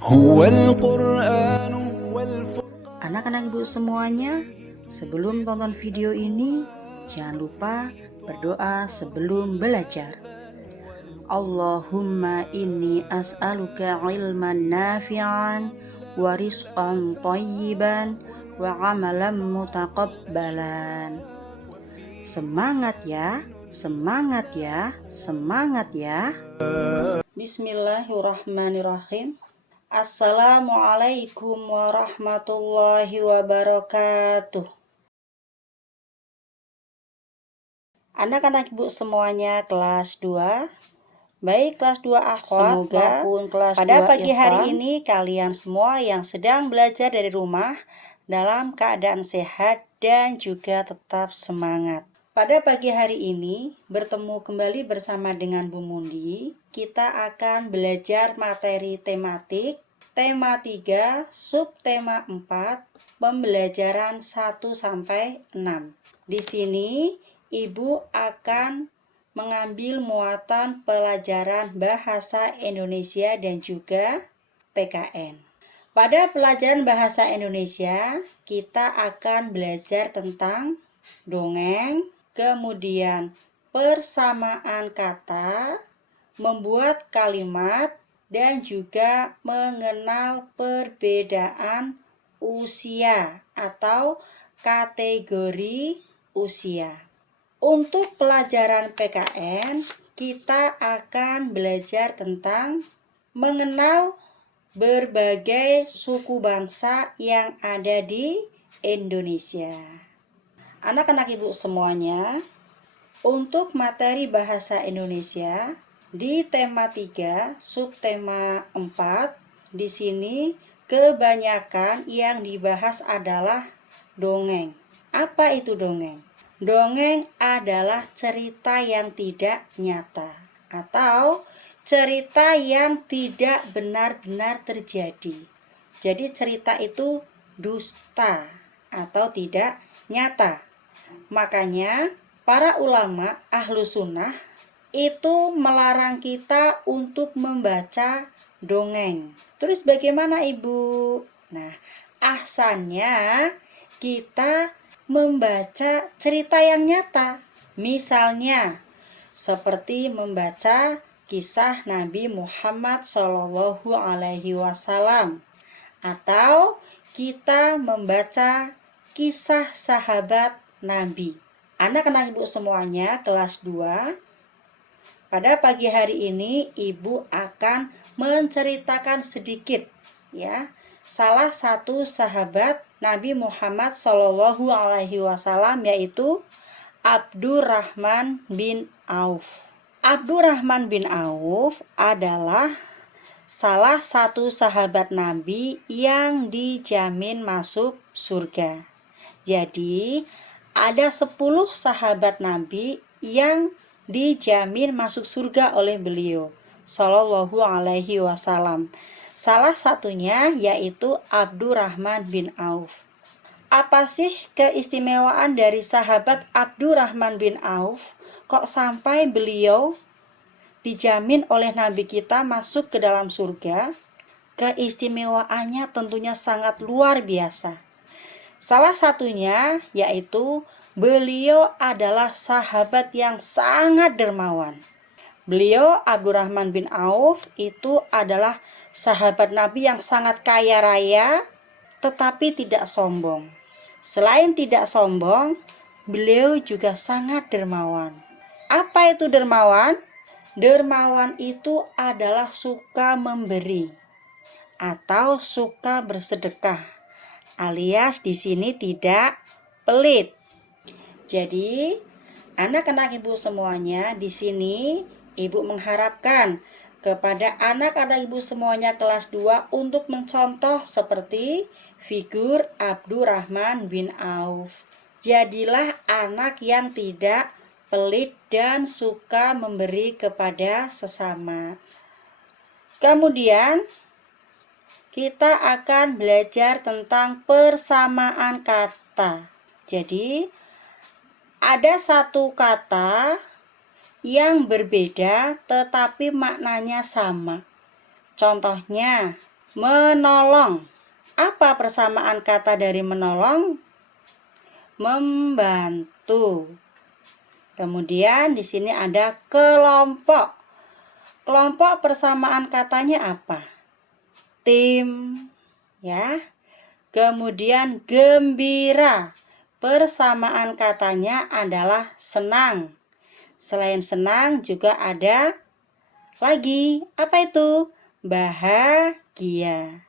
هو القرآن والفرقان. Anak-anak ibu semuanya, sebelum tonton video ini, jangan lupa berdoa sebelum belajar. Allahumma inni as'aluka ilman nafi'an wa rizqan thayyiban wa amalan mutaqabbalan. Semangat ya, semangat ya, semangat ya. Bismillahirrahmanirrahim. Assalamualaikum warahmatullahi wabarakatuh. Anak-anak ibu semuanya kelas 2. Baik kelas 2 akhwat maupun kelas pada 2 pagi hari ini kalian semua yang sedang belajar dari rumah dalam keadaan sehat dan juga tetap semangat. Pada pagi hari ini bertemu kembali bersama dengan Bu Mundi. Kita akan belajar materi tematik tema 3, subtema 4, pembelajaran 1 sampai 6. Di sini Ibu akan mengambil muatan pelajaran bahasa Indonesia dan juga PKN. Pada pelajaran bahasa Indonesia, kita akan belajar tentang dongeng, kemudian persamaan kata, membuat kalimat, dan juga mengenal perbedaan usia atau kategori usia. Untuk pelajaran PKN, kita akan belajar tentang mengenal berbagai suku bangsa yang ada di Indonesia. Anak-anak ibu semuanya, untuk materi bahasa Indonesia di tema 3, subtema 4, di sini kebanyakan yang dibahas adalah dongeng. Apa itu dongeng? Dongeng adalah cerita yang tidak nyata atau cerita yang tidak benar-benar terjadi. Jadi cerita itu dusta atau tidak nyata. Makanya para ulama ahlu sunnah itu melarang kita untuk membaca dongeng. Terus bagaimana ibu? Nah, ahsannya kita membaca cerita yang nyata. Misalnya seperti membaca kisah Nabi Muhammad SAW atau kita membaca kisah sahabat Nabi. Anak-anak ibu semuanya kelas 2, pada pagi hari ini ibu akan menceritakan sedikit ya salah satu sahabat Nabi Muhammad SAW, yaitu Abdurrahman bin Auf. Abdurrahman bin Auf adalah salah satu sahabat Nabi yang dijamin masuk surga. Jadi ada 10 sahabat Nabi yang dijamin masuk surga oleh beliau Shallallahu alaihi wasallam. Salah satunya yaitu Abdurrahman bin Auf. Apa sih keistimewaan dari sahabat Abdurrahman bin Auf? Kok sampai beliau dijamin oleh Nabi kita masuk ke dalam surga? Keistimewaannya tentunya sangat luar biasa. Salah satunya yaitu beliau adalah sahabat yang sangat dermawan. Beliau Abdurrahman bin Auf itu adalah sahabat Nabi yang sangat kaya raya tetapi tidak sombong. Selain tidak sombong, beliau juga sangat dermawan. Apa itu dermawan? Dermawan itu adalah suka memberi atau suka bersedekah, alias di sini tidak pelit. Jadi, anak-anak ibu semuanya, di sini ibu mengharapkan kepada anak-anak ibu semuanya kelas 2 untuk mencontoh seperti figur Abdurrahman bin Auf. Jadilah anak yang tidak pelit dan suka memberi kepada sesama. Kemudian kita akan belajar tentang persamaan kata. Jadi ada satu kata yang berbeda tetapi maknanya sama. Contohnya Menolong. Apa persamaan kata dari menolong? Membantu. Kemudian di sini ada kelompok. Kelompok persamaan katanya apa? Tim, ya. Kemudian gembira. Persamaan katanya adalah senang. Selain senang juga ada lagi, apa itu? Bahagia.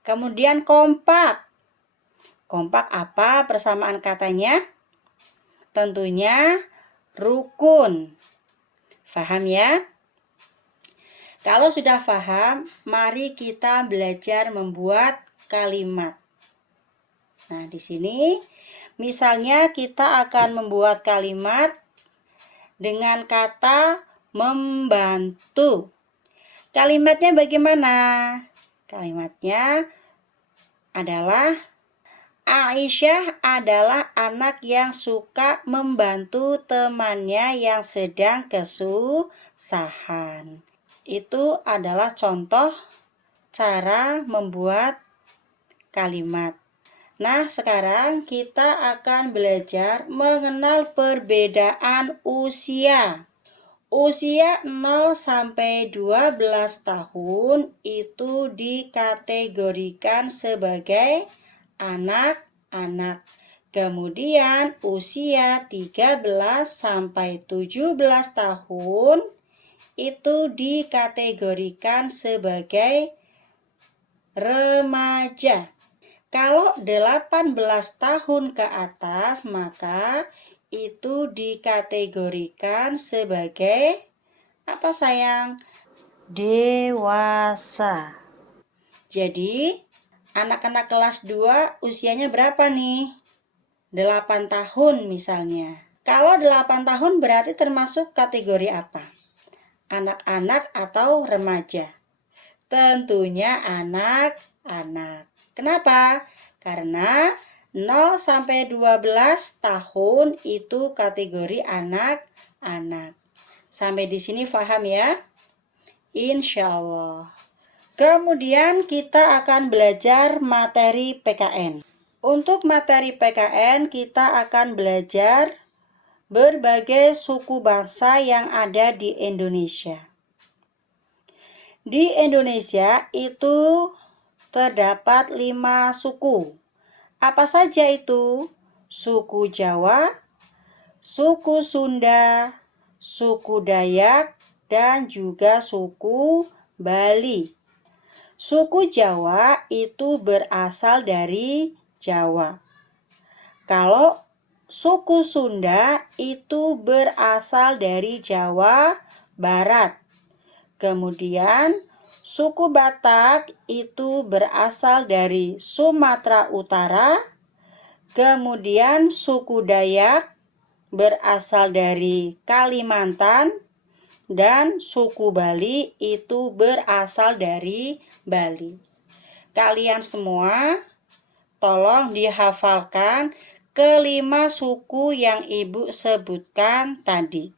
Kemudian kompak. Kompak apa persamaan katanya? Tentunya rukun. Faham ya? Kalau sudah paham, mari kita belajar membuat kalimat. Nah, di sini misalnya kita akan membuat kalimat dengan kata membantu. Kalimatnya bagaimana? Kalimatnya adalah Aisyah adalah anak yang suka membantu temannya yang sedang kesusahan. Itu adalah contoh cara membuat kalimat. Nah, sekarang kita akan belajar mengenal perbedaan usia. Usia 0 sampai 12 tahun itu dikategorikan sebagai anak-anak. Kemudian usia 13 sampai 17 tahun itu dikategorikan sebagai remaja. Kalau 18 tahun ke atas maka itu dikategorikan sebagai apa sayang? Dewasa. Jadi anak-anak kelas 2 usianya berapa nih? 8 tahun misalnya. Kalau 8 tahun berarti termasuk kategori apa? Anak-anak atau remaja? Tentunya anak-anak. Kenapa? Karena 0 sampai 12 tahun itu kategori anak-anak. Sampai di sini paham ya? Insya Allah. Kemudian kita akan belajar materi PKN. Untuk materi PKN kita akan belajar berbagai suku bangsa yang ada di Indonesia. Di Indonesia itu terdapat 5 suku. Apa saja itu? Suku Jawa, suku Sunda, suku Dayak, dan juga suku Bali. Suku Jawa itu berasal dari Jawa. Kalau suku Sunda itu berasal dari Jawa Barat. Kemudian suku Batak itu berasal dari Sumatera Utara. Kemudian suku Dayak berasal dari Kalimantan. Dan suku Bali itu berasal dari Bali. Kalian semua tolong dihafalkan kelima suku yang Ibu sebutkan tadi.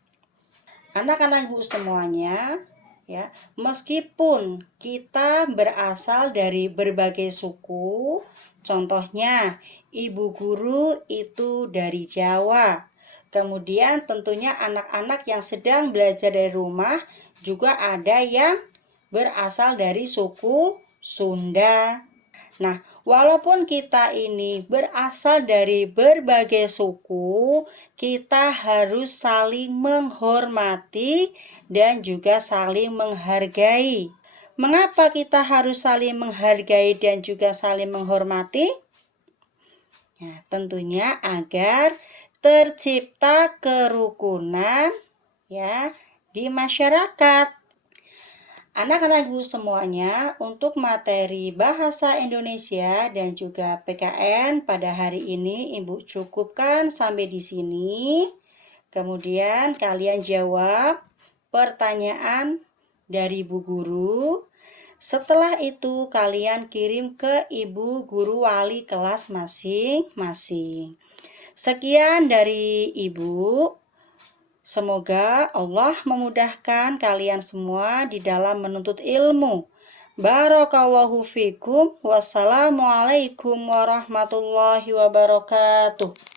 Anak-anak Ibu semuanya, ya, meskipun kita berasal dari berbagai suku, contohnya ibu guru itu dari Jawa. Kemudian tentunya anak-anak yang sedang belajar dari rumah juga ada yang berasal dari suku Sunda. Nah, walaupun kita ini berasal dari berbagai suku, kita harus saling menghormati dan juga saling menghargai. Mengapa kita harus saling menghargai dan juga saling menghormati? Ya, tentunya agar tercipta kerukunan ya di masyarakat. Anak-anak Ibu semuanya, untuk materi bahasa Indonesia dan juga PKN pada hari ini Ibu cukupkan sampai di sini. Kemudian kalian jawab pertanyaan dari Bu Guru. Setelah itu kalian kirim ke Ibu Guru Wali kelas masing-masing. Sekian dari Ibu. Semoga Allah memudahkan kalian semua di dalam menuntut ilmu. Barakallahu fikum. Wassalamualaikum warahmatullahi wabarakatuh.